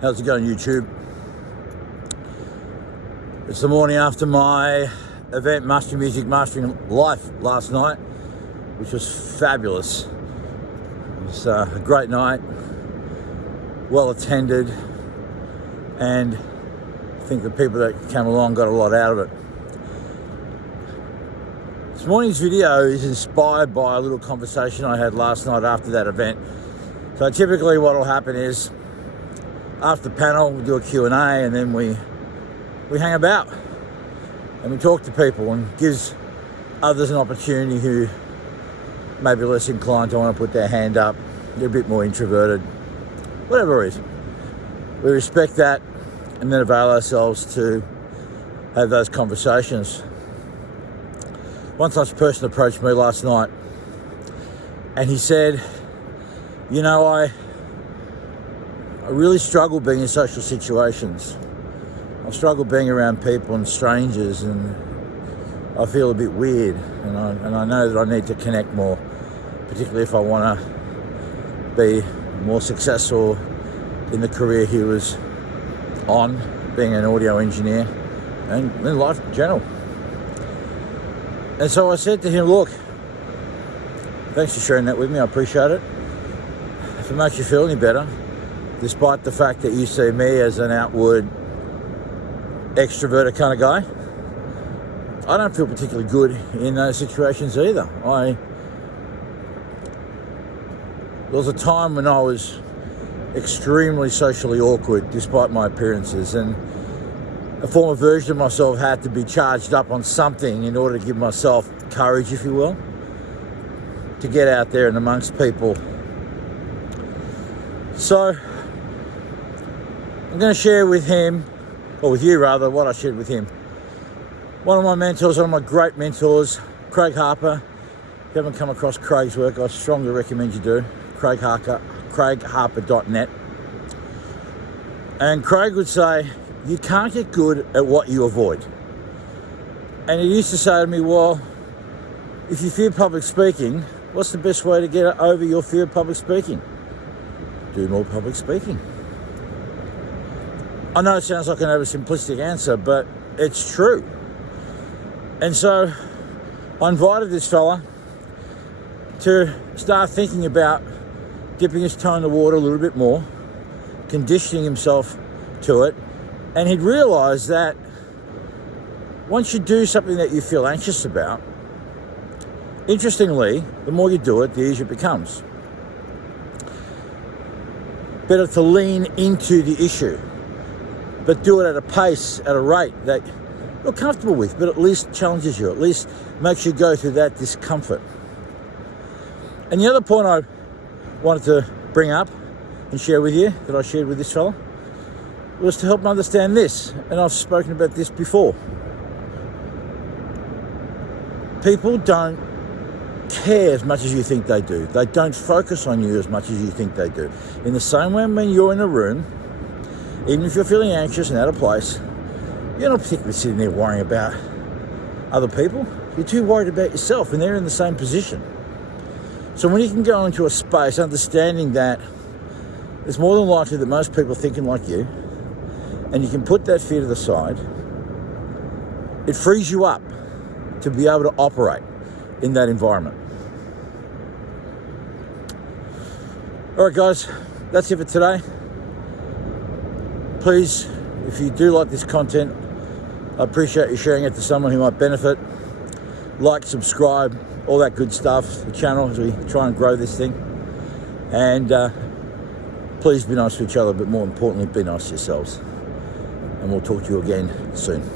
How's it going, YouTube? It's the morning after my event, Mastering Music, Mastering Life, last night, which was fabulous. It was a great night, well attended, and I think the people that came along got a lot out of it. This morning's video is inspired by a little conversation I had last night after that event. So typically what will happen is, after the panel, we do a Q&A, and then we hang about and we talk to people, and gives others an opportunity who may be less inclined to want to put their hand up, they're a bit more introverted, whatever reason. We respect that and then avail ourselves to have those conversations. One such person approached me last night and he said, you know, I really struggle being in social situations. I struggle being around people and strangers, and I feel a bit weird, and I know that I need to connect more, particularly if I want to be more successful in the career he was on, being an audio engineer and in life in general. And so I said to him, look, thanks for sharing that with me, I appreciate it. If it makes you feel any better, despite the fact that you see me as an outward extroverted kind of guy, I don't feel particularly good in those situations either. There was a time when I was extremely socially awkward despite my appearances, and a former version of myself had to be charged up on something in order to give myself courage, if you will, to get out there and amongst people. So I'm going to share with him, or with you rather, what I shared with him. One of my mentors, one of my great mentors, Craig Harper. If you haven't come across Craig's work, I strongly recommend you do. CraigHarper.net. And Craig would say, you can't get good at what you avoid. And he used to say to me, well, if you fear public speaking, what's the best way to get over your fear of public speaking? Do more public speaking. I know it sounds like an oversimplistic answer, but it's true. And so I invited this fella to start thinking about dipping his toe in the water a little bit more, conditioning himself to it, and he'd realise that once you do something that you feel anxious about, interestingly, the more you do it, the easier it becomes. Better to lean into the issue, but do it at a pace, at a rate that you're comfortable with, but at least challenges you, at least makes you go through that discomfort. And the other point I wanted to bring up and share with you, that I shared with this fella, was to help him understand this, and I've spoken about this before. People don't care as much as you think they do. They don't focus on you as much as you think they do. In the same way, when you're in a room, even if you're feeling anxious and out of place, you're not particularly sitting there worrying about other people. You're too worried about yourself, and they're in the same position. So when you can go into a space understanding that it's more than likely that most people are thinking like you, and you can put that fear to the side, it frees you up to be able to operate in that environment. All right, guys, that's it for today. Please, if you do like this content, I appreciate you sharing it to someone who might benefit. Like, subscribe, all that good stuff, the channel, as we try and grow this thing. And please be nice to each other, but more importantly, be nice to yourselves. And we'll talk to you again soon.